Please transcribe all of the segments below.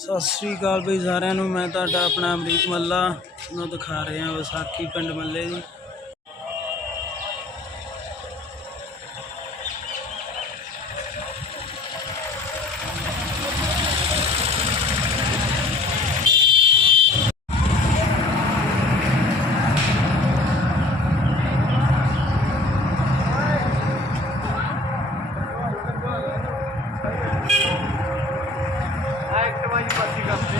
ਸਤਿ ਸ੍ਰੀ ਅਕਾਲ ਬਈ ਸਾਰਿਆਂ ਨੂੰ। ਮੈਂ ਤੁਹਾਡਾ ਆਪਣਾ ਅਮਰੀਕ ਮੱਲਾ ਨੂੰ ਦਿਖਾ ਰਿਹਾ ਵਿਸਾਖੀ ਪਿੰਡ ਮੱਲੇ ਦੀ ਐਕਟਿਵਾ ਹੀ ਪਾਸੀ ਕਰਤੇ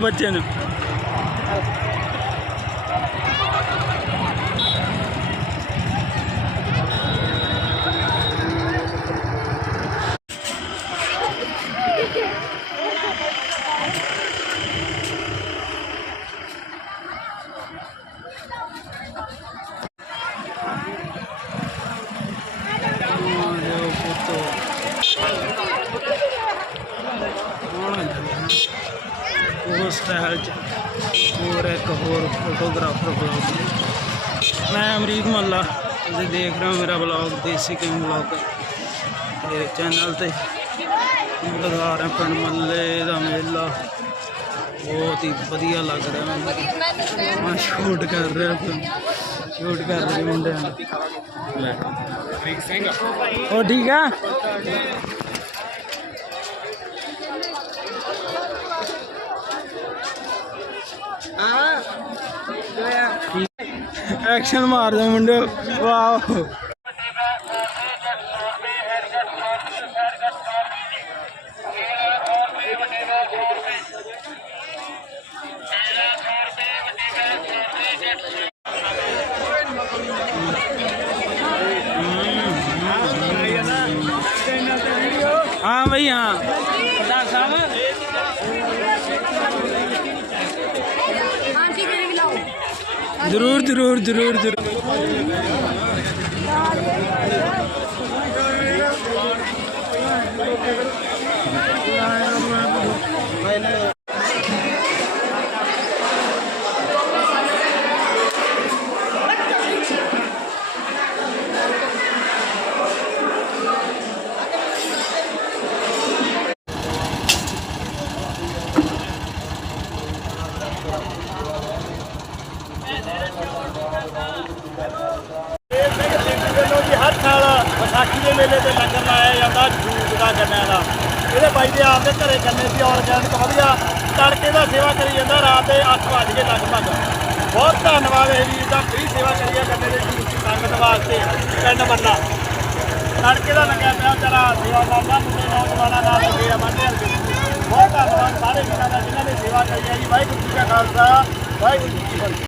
ਬੱਚੇ ਨੂੰ। ਉਹ ਸਟਾਈਲ ਚ। ਹੋਰ ਇੱਕ ਹੋਰ ਫੋਟੋਗ੍ਰਾਫਰ ਬਲੌਗ ਮੈਂ ਅਮਰੀਕ ਮੱਲਾ ਤੁਸੀਂ ਦੇਖ ਰਹੇ ਹੋ ਮੇਰਾ ਬਲੌਗ ਦੇਸੀ ਕਿੰਗ ਬਲੌਗ ਤੇ ਚੈਨਲ ਤੇ ਦਿਖਾ ਰਿਹਾ ਪਿੰਡ ਮੱਲੇ ਦਾ ਮੇਲਾ। ਬਹੁਤ ਹੀ ਵਧੀਆ ਲੱਗ ਰਿਹਾ ਮੈਨੂੰ। ਮੈਂ ਸ਼ੂਟ ਕਰ ਰਿਹਾ ਸ਼ੂਟ ਕਰ ਰਹੇ ਮੁੰਡਿਆਂ ਨੂੰ। ਉਹ ਠੀਕ ਆ? ਐਕਸ਼ਨ ਮਾਰ ਦੋ ਮੁੰਡੇ। ਵਾਓ। ਹਾਂ ਬਈ ਹਾਂ। ਜ਼ਰੂਰ ਜ਼ਰੂਰ ਜ਼ਰੂਰ ਜ਼ਰੂਰ। ਵਿਸਾਖੀ ਦੇ ਮੇਲੇ ਤੇ ਲੰਗਰ ਲਾਇਆ ਜਾਂਦਾ ਜੂਸ ਦਾ ਗੰਨਿਆਂ ਦਾ ਇਹਦੇ ਬਾਈ ਦੇ ਆਪਦੇ ਘਰੇ ਗੰਨੇ ਸੀ ਆਰਗੈਨਿਕ ਵਧੀਆ ਤੜਕੇ ਦਾ ਸੇਵਾ ਕਰੀ ਜਾਂਦਾ ਰਾਤ ਦੇ 8 ਵਜੇ ਕੇ ਲਗਭਗ ਬਹੁਤ ਧੰਨਵਾਦ ਇਹ ਜੀ ਦਾ ਫ੍ਰੀ ਸੇਵਾ ਕਰੀ ਆ ਗੰਨੇ ਦੇ ਜੂਸ ਦੀ ਸੰਗਤ ਵਾਸਤੇ ਪਿੰਡ ਮੰਨਾ ਤੜਕੇ ਦਾ ਲੱਗਿਆ ਪਿਆ ਤੇਰਾ ਸੇਵਾ ਕਰਦਾ ਮੁੰਡੇ ਨੌਜਵਾਨਾਂ ਨਾਲ ਲੱਗੇ ਆ ਮੰਨੇ ਬਹੁਤ ਧੰਨਵਾਦ ਸਾਰੇ ਵੀਰਾਂ ਦਾ ਜਿਨ੍ਹਾਂ ਨੇ ਸੇਵਾ ਕਰੀ ਆ ਜੀ। ਵਾਹਿਗੁਰੂ ਜੀ ਕਾ ਖਾਲਸਾ, ਵਾਹਿਗੁਰੂ ਜੀ ਕੀ ਫਤਿਹ।